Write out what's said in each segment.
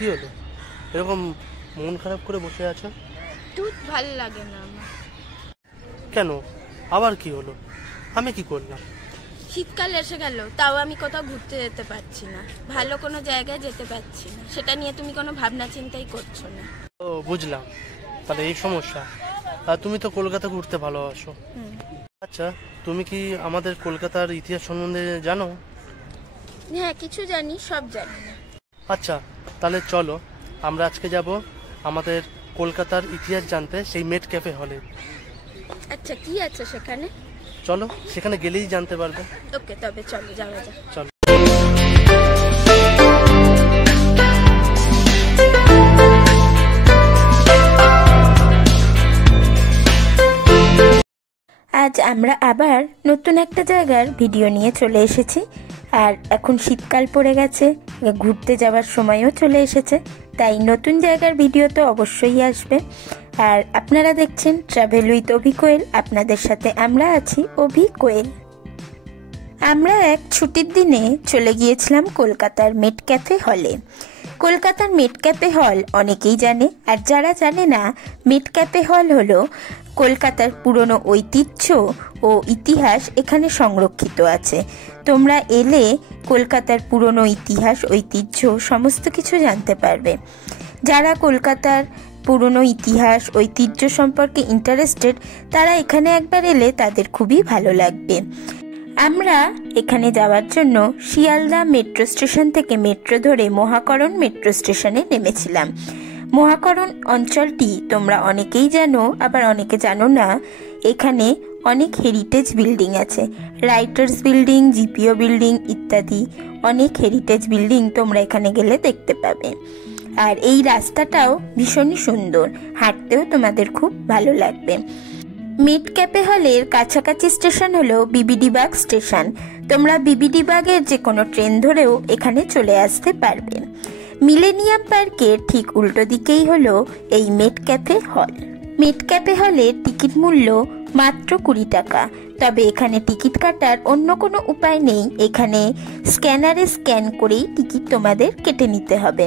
কি হলো, এরকম মন খারাপ করে বসে আছো? দুধ ভালো লাগে না আমার। কেন, আবার কি হলো? আমি কি করলাম? শীতকাল এসে গেল, তাও আমি কোথাও ঘুরতে যেতে পারছি না, ভালো কোনো জায়গায় যেতে পারছি না। সেটা নিয়ে তুমি কোনো ভাবনা চিন্তাই করছো না। ও বুঝলাম, তাহলে এই সমস্যা। আর তুমি তো কলকাতা ঘুরতে ভালোবাসো। আচ্ছা, তুমি কি আমাদের কলকাতার ইতিহাস সম্বন্ধে জানো? হ্যাঁ, কিছু জানি, সব জানি না। আচ্ছা, তাহলে চলো আমরা আজকে যাব আমাদের কলকাতার ইতিহাস জানতে সেই মেট ক্যাফে হলে। আচ্ছা, কি আছে সেখানে? চলো, সেখানে গেলেই জানতে পারবে। ওকে, তবে চলো যাওয়া যাক। চলো। আজ আমরা আবার নতুন একটা জায়গার ভিডিও নিয়ে চলে এসেছি। আর এখন শীতকাল পড়ে গেছে, ঘুরতে যাওয়ার সময়ও চলে এসেছে, তাই নতুন জায়গার ভিডিও তো অবশ্যই আসবে। আর আপনারা দেখছেন ট্রাভেল উইথ অভি কোয়েল, আপনাদের সাথে আমরা আছি অভি কোয়েল। আমরা এক ছুটির দিনে চলে গিয়েছিলাম কলকাতার মেট ক্যাফে হলে। কলকাতার মেট ক্যাফে হল অনেকেই জানে, আর যারা জানে না, মেট ক্যাফে হল হলো কলকাতার পুরনো ঐতিহ্য ও ইতিহাস এখানে সংরক্ষিত আছে। তোমরা এলে কলকাতার পুরনো ইতিহাস, ঐতিহ্য সমস্ত কিছু জানতে পারবে। যারা কলকাতার পুরনো ইতিহাস, ঐতিহ্য সম্পর্কে ইন্টারেস্টেড, তারা এখানে একবার এলে তাদের খুবই ভালো লাগবে। আমরা এখানে যাওয়ার জন্য শিয়ালদা মেট্রো স্টেশন থেকে মেট্রো ধরে মহাকরণ মেট্রো স্টেশনে নেমেছিলাম। মহাকরণ অঞ্চলটি তোমরা অনেকেই জানো, আবার অনেকে জানো না। এখানে অনেক হেরিটেজ বিল্ডিং আছে, রাইটার্স বিল্ডিং, জিপিও বিল্ডিং ইত্যাদি অনেক হেরিটেজ বিল্ডিং তোমরা এখানে গেলে দেখতে পাবে। আর এই রাস্তাটাও ভীষণই সুন্দর, হাঁটতেও তোমাদের খুব ভালো লাগবে। মেট ক্যাফে হলের কাছাকাছি স্টেশন হলো বিবিডি বাগ স্টেশন। তোমরা বিবিডি বাগের যে কোনো ট্রেন ধরেও এখানে চলে আসতে পারবে। মিলেনিয়াম পার্কের ঠিক উল্টো দিকেই হলো এই মেট ক্যাফে হল। মেট ক্যাফে হলের টিকিট মূল্য মাত্র 20 টাকা। তবে এখানে টিকিট কাটার অন্য কোনো উপায় নেই, এখানে স্ক্যানারে স্ক্যান করেই টিকিট তোমাদের কেটে নিতে হবে।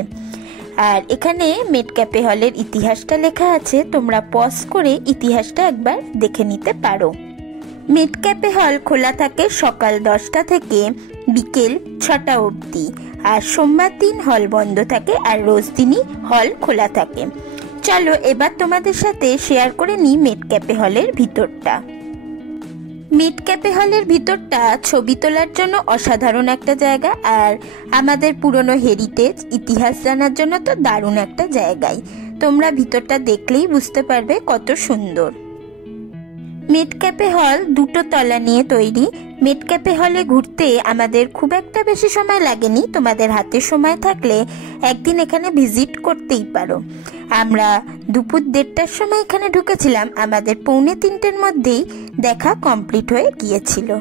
আর এখানে মেট ক্যাফে হলের ইতিহাসটা লেখা আছে, তোমরা পজ করে ইতিহাসটা একবার দেখে নিতে পারো। মেট ক্যাফে হল খোলা থাকে সকাল 10টা থেকে বিকেল 6টা অবধি, আর সোমবার দিন হল বন্ধ থাকে, আর রোজ দিনই হল খোলা থাকে। চলো এবার তোমাদের সাথে শেয়ার করে নিই মেট ক্যাফে হলের ভিতরটা। মেট ক্যাফে হলের ভিতরটা ছবি তোলার জন্য অসাধারণ একটা জায়গা, আর আমাদের পুরনো হেরিটেজ ইতিহাস জানার জন্য তো দারুণ একটা জায়গায়। তোমরা ভিতরটা দেখলেই বুঝতে পারবে কত সুন্দর। মেট ক্যাফে হল 2টো তলা নিয়ে তৈরি। মেট ক্যাফে হলে ঘুরতে আমাদের খুব একটা বেশি সময় লাগেনি, তোমাদের হাতে সময় থাকলে একদিন এখানে ভিজিট করতেই পারো। আমরা দুপুর 1:30টার সময় এখানে ঢুকেছিলাম, আমাদের 2:45-এর মধ্যেই দেখা কমপ্লিট হয়ে গিয়েছিল।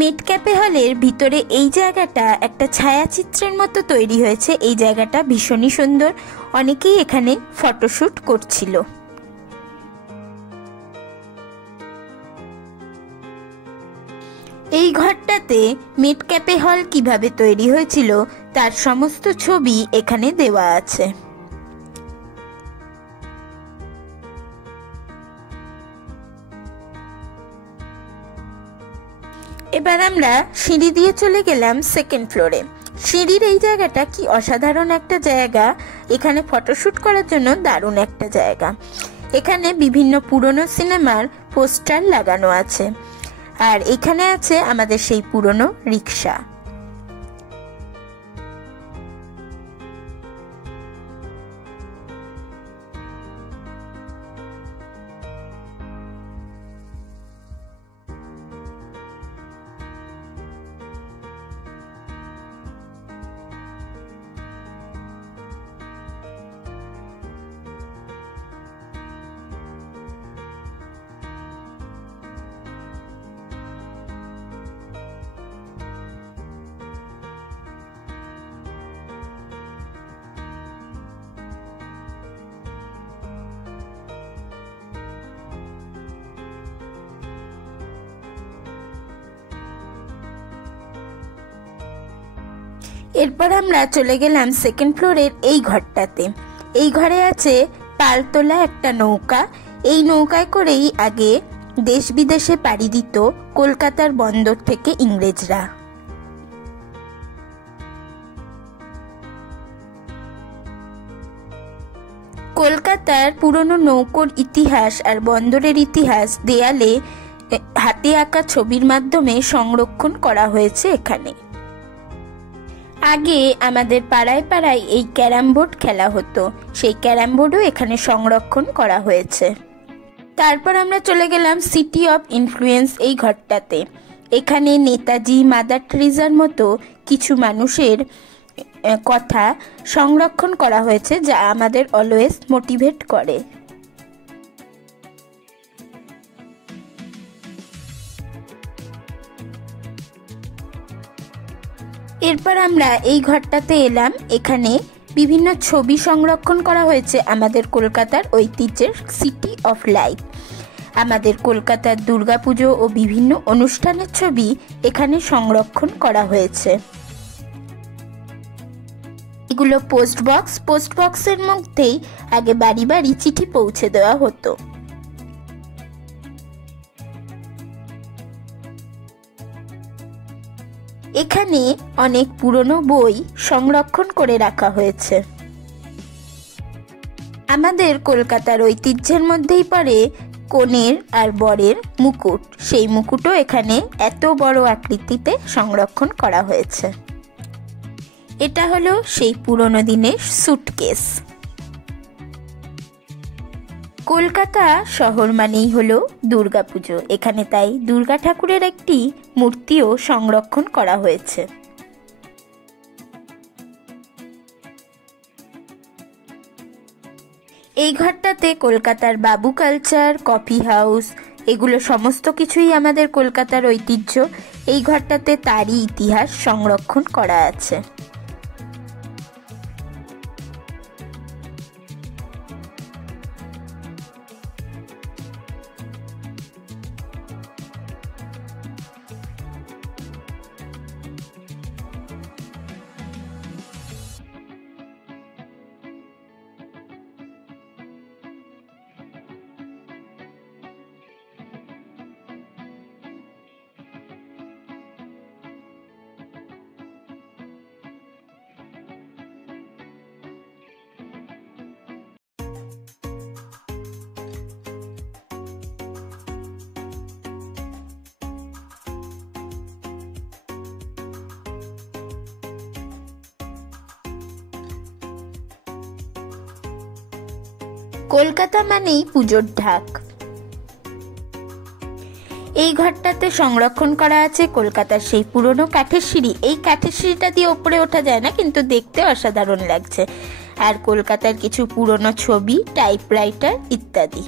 মেট ক্যাফে হলের ভিতরে এই জায়গাটা একটা ছায়াচিত্রের মতো তৈরি হয়েছে। এই জায়গাটা ভীষণই সুন্দর, অনেকেই এখানে ফটোশুট করছিল। এই ঘরটাতে মেট ক্যাফে হল কিভাবে তৈরি হয়েছিল তার সমস্ত ছবি এখানে দেওয়া আছে। এবার আমরা সিঁড়ি দিয়ে চলে গেলাম সেকেন্ড ফ্লোরে। সিঁড়ির এই জায়গাটা কি অসাধারণ একটা জায়গা, এখানে ফটোশুট করার জন্য দারুণ একটা জায়গা। এখানে বিভিন্ন পুরনো সিনেমার পোস্টার লাগানো আছে, আর এখানে আছে আমাদের সেই পুরনো রিক্সা। এরপর আমরা চলে গেলাম সেকেন্ড ফ্লোরের এই ঘরটাতে। এই ঘরে আছে পালতোলা একটা নৌকা। এই নৌকায় করেই আগে দেশ বিদেশে পাড়ি দিত কলকাতার বন্দর থেকে ইংরেজরা। কলকাতার পুরনো নৌকোর ইতিহাস আর বন্দরের ইতিহাস দেয়ালে হাতে আঁকা ছবির মাধ্যমে সংরক্ষণ করা হয়েছে এখানে। আগে আমাদের পাড়ায় পাড়ায় এই ক্যারাম বোর্ড খেলা হতো, সেই ক্যারাম বোর্ডও এখানে সংরক্ষণ করা হয়েছে। তারপর আমরা চলে গেলাম সিটি অফ ইনফ্লুয়েন্স এই ঘরটাতে। এখানে নেতাজি, মাদার টেরেসার মতো কিছু মানুষের কথা সংরক্ষণ করা হয়েছে, যা আমাদের অলওয়েজ মোটিভেট করে। এরপর আমরা এই ঘরটাতে এলাম। এখানে বিভিন্ন ছবি সংরক্ষণ করা হয়েছে আমাদের কলকাতার ঐতিহ্যের সিটি অফ লাইফ। আমাদের কলকাতার দুর্গাপুজো ও বিভিন্ন অনুষ্ঠানের ছবি এখানে সংরক্ষণ করা হয়েছে। এগুলো পোস্ট বক্সের মধ্যেই আগে বাড়ি বাড়ি চিঠি পৌঁছে দেওয়া হতো। এখানে অনেক পুরনো বই সংরক্ষণ করে রাখা হয়েছে। আমাদের কলকাতার ঐতিহ্যের মধ্যেই পড়ে কনের আর বরের মুকুট। সেই মুকুটও এখানে এত বড় আকৃতিতে সংরক্ষণ করা হয়েছে। এটা হলো সেই পুরনো দিনের সুটকেস। কলকাতা শহর মানেই হলো দুর্গাপুজো। এখানে তাই দুর্গা ঠাকুরের একটি মূর্তিও সংরক্ষণ করা হয়েছে। এই ঘরটাতে কলকাতার বাবু কালচার, কফি হাউস, এগুলো সমস্ত কিছুই আমাদের কলকাতার ঐতিহ্য। এই ঘরটাতে তারই ইতিহাস সংরক্ষণ করা আছে। কলকাতা মানেই পুজোর ঢাক। এই ঘরটাতে সংরক্ষণ করা আছে কলকাতার সেই পুরনো কাঠের সিঁড়ি। এই কাঠের সিঁড়িটা দিয়ে ওপরে ওঠা যায় না, কিন্তু দেখতে অসাধারণ লাগছে। আর কলকাতার কিছু পুরনো ছবি, টাইপরাইটার ইত্যাদি।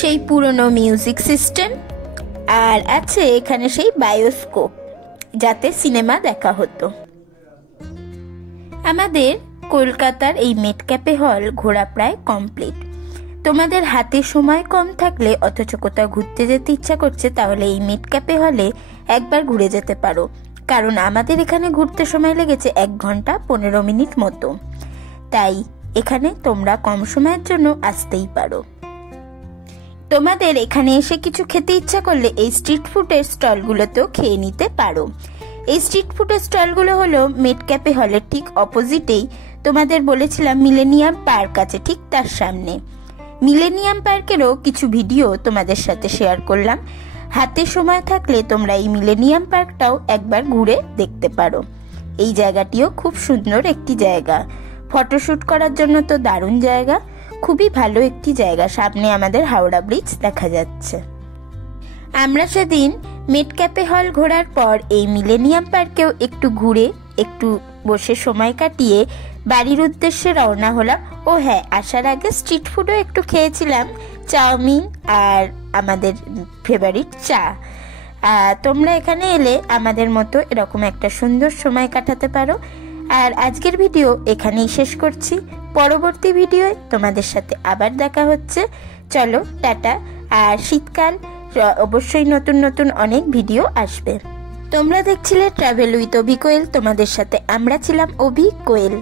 সেই পুরনো মিউজিক সিস্টেম, আর আছে এখানে সেই বায়োস্কোপ, যাতে সিনেমা দেখা হতো। আমাদের কলকাতার এই মেটক্যাপে হল ঘোরা প্রায় কমপ্লিট। তোমাদের হাতে সময় কম থাকলে অথচ কোথাও ঘুরতে যেতে ইচ্ছা করছে, তাহলে এই মেটক্যাপে হলে একবার ঘুরে যেতে পারো। কারণ আমাদের এখানে ঘুরতে সময় লেগেছে 1 ঘন্টা 15 মিনিট মতো। তাই এখানে তোমরা কম সময়ের জন্য আসতেই পারো। তোমাদের এখানে এসে কিছু খেতে ইচ্ছা করলে এই স্ট্রিট ফুডের স্টলগুলোতেও খেয়ে নিতে পারো। এই স্ট্রিট ফুডের স্টলগুলো হলো মেটক্যাপে হলের ঠিক অপোজিটেই, তোমাদের বলেছিলাম মিলেনিয়াম পার্ক আছে ঠিক তার সামনে। মিলেনিয়াম পার্কেরও কিছু ভিডিও তোমাদের সাথে শেয়ার করলাম। হাতে সময় থাকলে তোমরা এই মিলেনিয়াম পার্কটাও একবার ঘুরে দেখতে পারো। এই জায়গাটিও খুব সুন্দর একটি জায়গা, ফটোশ্যুট করার জন্য তো দারুণ জায়গা, খুবই ভালো একটি জায়গা। সামনে আমাদের হাওড়া ব্রিজ দেখা যাচ্ছে। আমরা সেদিন মেটক্যাপে হল ঘোরার পর এই মিলেনিয়াম পার্কেও একটু ঘুরে একটু বসে সময় কাটিয়ে বাড়ির উদ্দেশ্যে রওনা হলাম। ও হ্যাঁ, আসার আগে স্ট্রিট ফুডও একটু খেয়েছিলাম, চাউমিন আর আমাদের ফেভারিট চা। তোমরা এখানে এলে আমাদের মতো এরকম একটা সুন্দর সময় কাটাতে পারো। আর আজকের ভিডিও এখানেই শেষ করছি। পরবর্তী ভিডিওয় তোমাদের সাথে আবার দেখা হচ্ছে। চলো টাটা। আর শীতকাল, অবশ্যই নতুন নতুন অনেক ভিডিও আসবে। তোমরা দেখছিলে ট্রাভেল উইথ অভি কোয়েল, তোমাদের সাথে আমরা ছিলাম অভি কোয়েল।